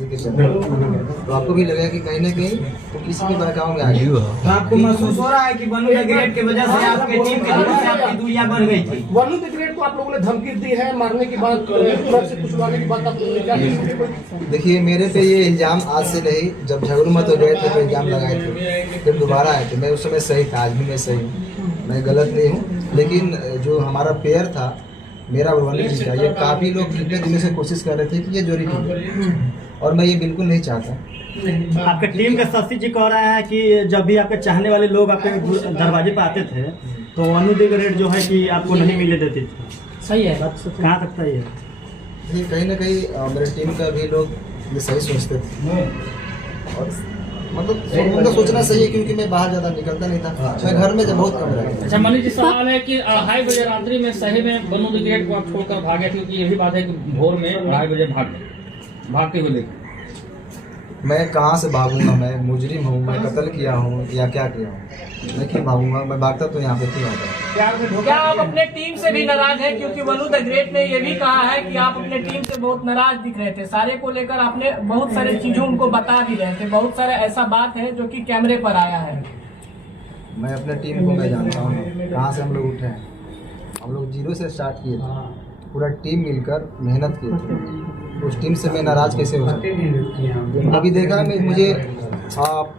इसी के चलते तो आपको भी लगेगा कि कहीं ना कहीं वो किसी के बहकाव में आ गई। तो आपको महसूस हो रहा है कि वनु द ग्रेट की वजह से आपके टीम के लोगों से आपकी दूरियां बढ़ गई थी? वनु द ग्रेट को आप लोगों ने धमकी दी है मारने की बात, तुरंत से कुछवाने की बात आप लोगों ने क्या की? देखिए मेरे पे ये इल्जाम आज से नहीं, जब झगड़ू मत हो गए थे तो इल्जाम लगाए थे, फिर दोबारा आए थे। मैं उस समय सही था, आज भी मैं सही हूँ, मैं गलत नहीं हूँ। लेकिन जो हमारा पेयर था मेरा वनु जी का, ये काफ़ी लोग कितने दिनों से कोशिश कर रहे थे कि ये जोड़ी टूटे, और मैं ये बिल्कुल नहीं चाहता। आपके टीम के शशि जी कह रहे हैं कि जब भी आपके चाहने वाले लोग आपके दरवाजे पर आते थे तो वनु द ग्रेट जो है कि आपको नहीं मिले देती थी। सही है, कहाँ तक सही है? ये कहीं ना कहीं मेरे टीम का भी लोग ये सही सोचते थे, और मतलब उनका सोचना सही है, क्योंकि मैं बाहर ज़्यादा निकलता नहीं था, मैं घर में जब बहुत कम रहता। अच्छा मनीष जी, सवाल है कि 2:30 बजे रात्रि में सही में वनु द ग्रेट को आप छोड़कर भागे, क्योंकि यही बात है कि भोर में 2:30 बजे भागते हुए देखे। मैं कहाँ से भागूंगा? मैं मुजरिम हूँ, मैं कत्ल किया हूँ या क्या किया हूँ? मैं क्यों भागूंगा? मैं भागता तो यहाँ पे क्यों आता? क्या आप अपने टीम से भी नाराज हैं? क्योंकि वनु द ग्रेट ने ये भी कहा है कि आप अपने टीम से बहुत नाराज दिख रहे थे, सारे को लेकर आपने बहुत सारे चीजों उनको बता भी रहे थे, बहुत सारे ऐसा बात है जो कि कैमरे पर आया है। मैं अपने टीम को मैं जानता हूँ कहाँ से हम लोग उठे हैं। हम लोग 0 से स्टार्ट किए थे, पूरा टीम मिलकर मेहनत किए थे। उस टीम से मैं नाराज कैसे हो सकता? अभी देखा मैं मुझे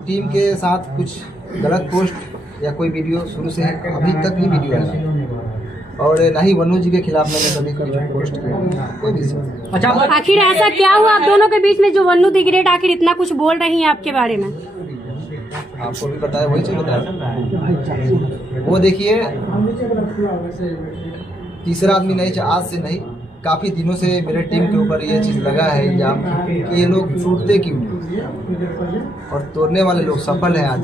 टीम के साथ कुछ गलत पोस्ट या कोई वीडियो शुरू से अभी तक ही वीडियो आया, और ना ही वनु जी के खिलाफ मैंने कभी कुछ पोस्ट किया कोई भी। अच्छा, आखिर ऐसा क्या हुआ आप दोनों के बीच में जो वनु द ग्रेट आखिर इतना कुछ बोल रही हैं आपके बारे में? आपको भी पता है, वही चीज बताया। वो देखिए, तीसरा आदमी नहीं, आज से नहीं, काफ़ी दिनों से मेरे टीम के ऊपर ये चीज़ लगा है इल्जाम कि ये लोग टूटते क्यों नहीं, और तोड़ने वाले लोग सफल हैं आज।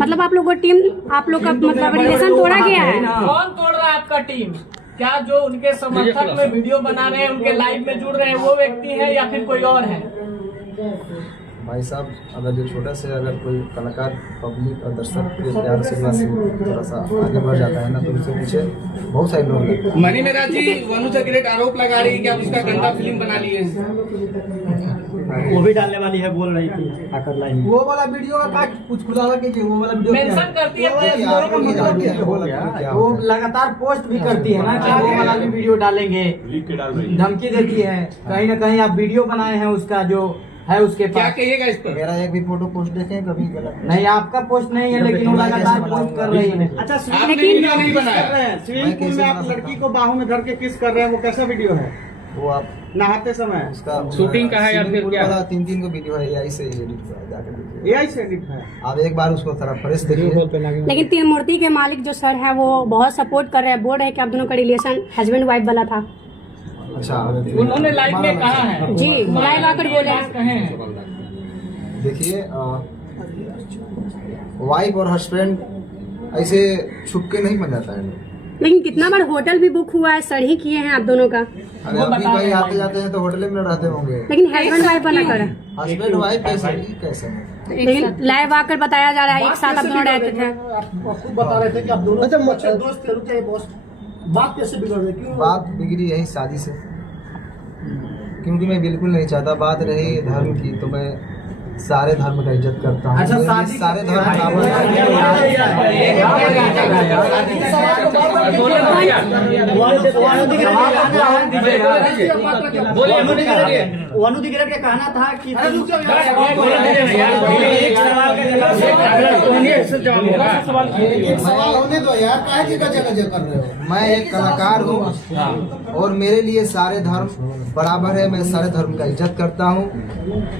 मतलब आप लोग टीम, आप लोग का मतलब रिलेशन तोड़ा गया है? कौन तोड़ रहा है आपका टीम? क्या जो उनके समर्थक में वीडियो बना रहे हैं, उनके लाइव में जुड़ रहे हैं, वो व्यक्ति है या फिर कोई और है? भाई साहब, अगर जो छोटा से अगर कोई कलाकार पब्लिक और दर्शक के प्यार से थोड़ा सा आगे बढ़ जाता है ना, तो उससे पीछे बहुत सारे लोग हैं। मनी मेरा जी, वनु द ग्रेट आरोप लगा रही है कि आप उसका गंदा फिल्म बना लिए। वो भी डालने वाली है, बोल रही थी आकर लाइन। वो वाला वीडियो का कुछ खुलासा कीजिए, वो वाला वीडियो मेंशन करती है, वो लगातार पोस्ट भी करती है ना कि वो वाला भी वीडियो डालेंगे, धमकी देती है। कहीं ना कहीं आप वीडियो बनाए हैं उसका जो है उसके पास, क्या कहिएगा इस पर? मेरा एक भी फोटो पोस्ट देखें कभी गलत नहीं, आपका पोस्ट नहीं है, लेकिन वो लगातार पोस्ट कर रही है। अच्छा, आपने वीडियो नहीं बनाया? स्विमिंग पूल में आप लड़की को बाहों में धर के किस कर रहे हैं, वो कैसा वीडियो है? वो आप नहाते समय उसका शूटिंग का है या फिर क्या? 3 को वीडियो है, AI से एडिट हुआ है, जाकर देखिए। AI से एडिट है। आप एक बार उसको थोड़ा फ्रेश देखिए। लेकिन तीन मूर्ति के मालिक जो सर है वो बहुत सपोर्ट कर रहे हैं, बोल रहे हैं कि आप दोनों का रिलेशन हस्बैंड वाइफ वाला था। अच्छा, उन्होंने लाइव में कहा है जी, लाइव आकर बोले हैं। देखिए, वाइफ और हस्बैंड ऐसे छुप के नहीं बन जाता है। लेकिन कितना बार होटल भी बुक हुआ है, सर ही किए हैं आप दोनों का। अरे अभी कहीं आते जाते हैं तो होटल में रहते होंगे, लेकिन हस्बैंड वाइफ बना कर, हस्बैंड वाइफ कैसे? लेकिन लाइव आकर बताया जा रहा है एक साथ आप दोनों रहते थे। आप खुद बता रहे थे कि आप दोनों अच्छे दोस्त थे। रुके बॉस, बात कैसे बिगड़ गई? क्यों बात बिगड़ी यही शादी से, क्योंकि मैं बिल्कुल नहीं चाहता। बात रही धर्म की, तो मैं सारे धर्म का इज्जत करता हूँ। अच्छा, सारे धर्म बराबर वनु द ग्रेट का कहना था कि सवाल होने दो यार, काहे की गजब कर रहे हो? मैं एक कलाकार हूँ और मेरे लिए सारे धर्म बराबर है। मैं सारे धर्म का इज्जत करता हूँ।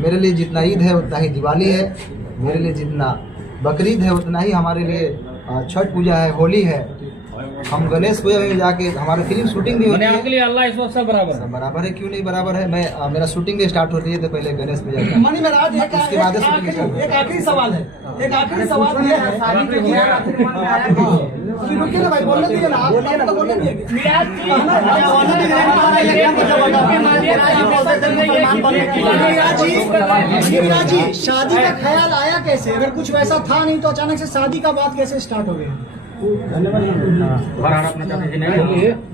मेरे लिए जितना ईद है उतना ही दिवाली है, मेरे लिए जितना बकरीद है उतना ही हमारे लिए छठ पूजा है, होली है। हम गणेश पूजा में जाके हमारी फिल्म शूटिंग भी होती है। आपके लिए अल्लाह इस वक्त सब बराबर है। बराबर है, क्यों नहीं बराबर है। मैं मेरा शूटिंग भी स्टार्ट होती है तो पहले गणेश पूजा का, मनी महाराज, उसके बाद एक आखिरी सवाल है, एक आखिरी सवाल ये है। अभी रुकिए ना भाई, बोलने दीजिए ना, आप तो बोलने दीजिए। मीरा जी, शादी का ख्याल आया कैसे? अगर कुछ वैसा था नहीं तो अचानक से शादी का बात कैसे स्टार्ट हो गया?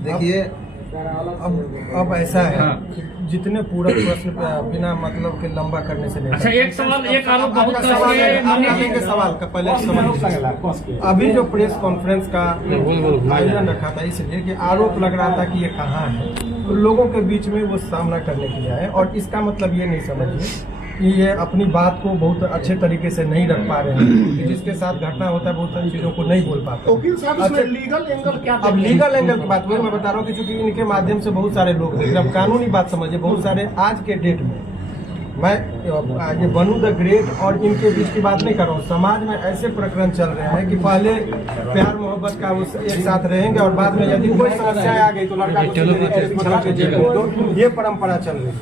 देखिए, अब ऐसा है हाँ। कि जितने पूरा प्रश्न बिना मतलब के लंबा करने से नहीं। अच्छा, एक सवाल, एक आरोप बहुत आपका सवाल है, तरह से आपने के सवाल का पहले समझ। अभी जो प्रेस कॉन्फ्रेंस का आयोजन रखा था इसलिए कि आरोप लग रहा था कि ये कहाँ है, तो लोगों के बीच में वो सामना करने के लिए आए। और इसका मतलब ये नहीं समझिए कि ये अपनी बात को बहुत अच्छे तरीके से नहीं रख पा रहे हैं, कि जिसके साथ घटना होता है बहुत सारी चीजों को नहीं बोल पाते। वकील साहब इसमें लीगल एंगल क्या अब लीगल एंगल की बात वही मैं बता रहा हूँ कि चूंकि इनके माध्यम से बहुत सारे लोग देख रहे हैं। अब कानूनी बात समझिए, बहुत सारे आज के डेट में मैं ये बनू द ग्रेट और इनके बीच की बात नहीं कर रहा हूँ। समाज में ऐसे प्रकरण चल रहे हैं कि पहले प्यार मोहब्बत का वो एक साथ रहेंगे और बाद में यदि कोई समस्या आ गई तो लड़का को ये परंपरा चल रही है।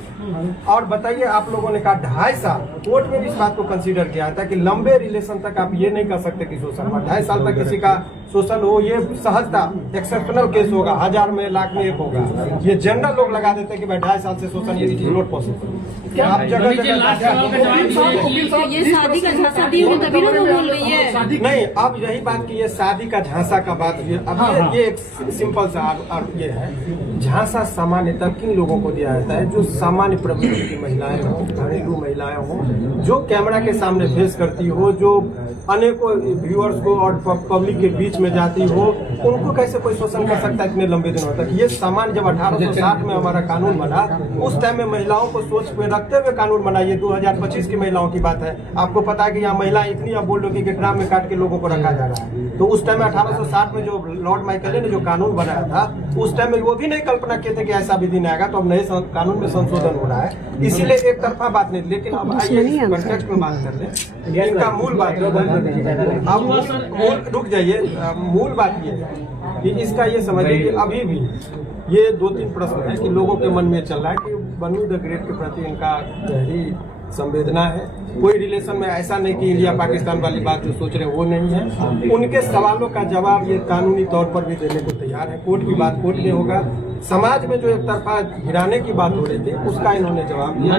और बताइए, आप लोगों ने कहा 2.5 साल कोर्ट में भी इस बात को कंसीडर किया था कि लंबे रिलेशन तक आप ये नहीं कर सकते कि शोषण, 2.5 साल तक किसी का शोषण हो ये सहजता एक्सेप्शनल केस होगा, 1000 में लाख में 1 होगा। ये जनरल लोग लगा देते हैं कि भाई 2.5 साल से शोषण ये नॉट पॉसिबल। आप जगह ये शादी का झांसा दी हुई तभी ना वो बोल रही है। नहीं, अब यही बात की ये शादी का झांसा का बात अब ये एक सिंपल सा ये है। झांसा सामान्यतः किन लोगों को दिया जाता है? जो सामान्य प्रवृत्ति की महिलाएं हो, घरेलू महिलाएं हो, जो कैमरा के सामने फेस करती हो, जो अनेकों व्यूअर्स को और पब्लिक के बीच में जाती हो, उनको कैसे कोई शोषण कर सकता है इतने लंबे दिनों तक? ये सामान्य जब 1860 में हमारा कानून बना, उस टाइम में महिलाओं को सोच में रखते हुए कानून बना। ये 2025 की महिलाओं की बात है। आपको पता है कि यहाँ महिलाएं इतनी अब बोल रही कि ड्राम में काट के लोगों को रखा जा रहा है। तो उस टाइम में 1860 में जो लॉर्ड माइकल ने जो कानून बनाया था, उस टाइम में वो भी नहीं कल्पना किए थे कि ऐसा विधि नहीं आएगा। तो अब नए कानून में संशोधन हो रहा है, इसीलिए एक तरफा बात नहीं। लेकिन अब आइए कंटेक्स्ट में बात कर ले, इनका मूल बात अब रुक जाइए। मूल बात ये है कि इसका ये समझिए कि अभी भी ये 2-3 प्रश्न है कि लोगों के मन में चल रहा है कि बनू द ग्रेट के प्रति इनका गहरी संवेदना है। कोई रिलेशन में ऐसा नहीं कि इंडिया पाकिस्तान वाली बात जो सोच रहे हैं वो नहीं है। उनके सवालों का जवाब ये कानूनी तौर पर भी देने को तैयार है। कोर्ट की बात कोर्ट में होगा। समाज में जो एक तरफा गिराने की बात हो रही थी उसका इन्होंने जवाब दिया।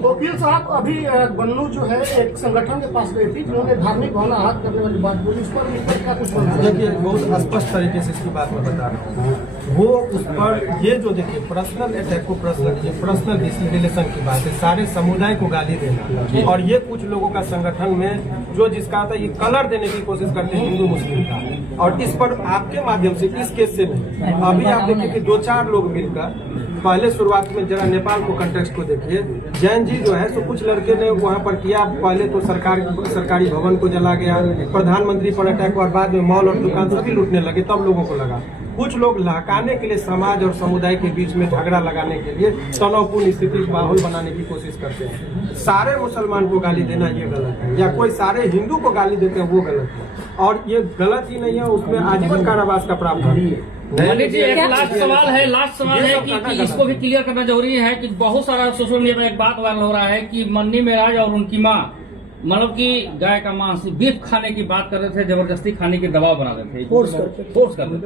वकील साहब, अभी बन्नू जो है एक संगठन के पास गई थी जिन्होंने धार्मिक भावना आहत करने वाली बात बोली, इस पर क्या कुछ बोलना है? देखिए, बहुत स्पष्ट तरीके से इसकी बात मैं बता रहा हूँ। वो उस पर ये जो देखिए पर्सनल अटैक को पर्सनल रिलेशन की बात है, सारे समुदाय को गाली देना। और ये कुछ लोगों का संगठन में जो जिसका था ये कलर देने की कोशिश करते हैं हिंदू मुस्लिम का। और इस पर आपके माध्यम से इस केस से नहीं, अभी आप देखिए कि 2-4 लोग मिलकर पहले शुरुआत में जरा नेपाल को कंटेक्स्ट को देखिए। जैन जी जो है सो कुछ लड़के ने वहाँ पर किया, पहले तो सरकारी भवन को जला गया, प्रधानमंत्री पर अटैक हुआ, बाद में मॉल और दुकान तो भी लूटने लगे। तब लोगों को लगा कुछ लोग लहकाने के लिए समाज और समुदाय के बीच में झगड़ा लगाने के लिए तनावपूर्ण स्थिति माहौल बनाने की कोशिश करते हैं। सारे मुसलमान को गाली देना ये गलत है, या कोई सारे हिंदू को गाली देते हैं वो गलत है। और ये गलत ही नहीं है, उसमें आजीवन कारावास का प्रावधान है। एक लास्ट सवाल है कि इसको भी क्लियर करना जरूरी है कि बहुत सारा सोशल मीडिया पर एक बात वायरल हो रहा है कि मन्नी मेराज और उनकी माँ मतलब कि गाय का मांस बीफ खाने की बात कर रहे थे, जबरदस्ती खाने के दबाव बना रहे थे, फोर्स कर रहे थे।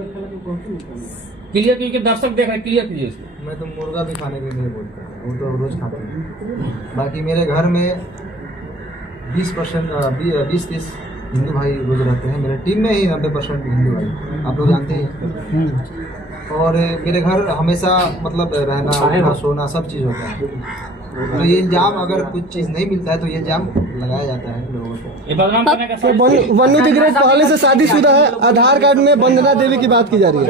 क्लियर, क्योंकि दर्शक देख रहे, क्लियर कीजिए इसको। मैं तो मुर्गा भी खाने के लिए बोलता हूँ, वो तो रोज खाते हैं। बाकी मेरे घर में 20-30 हिंदू भाई रोज रहते हैं। मेरे टीम में ही 90% हिंदू भाई, आप लोग जानते हैं। और मेरे घर हमेशा मतलब रहना उठना सोना सब चीज़ होता है। तो ये इल्जाम अगर कुछ चीज़ नहीं मिलता है तो ये इल्जाम लगाया जाता है लोगों को। ये बदनाम करने का बन्नू द ग्रेट पहले से शादीशुदा है, आधार कार्ड में वंदना देवी की बात की जा रही है।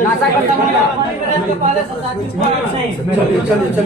चलिए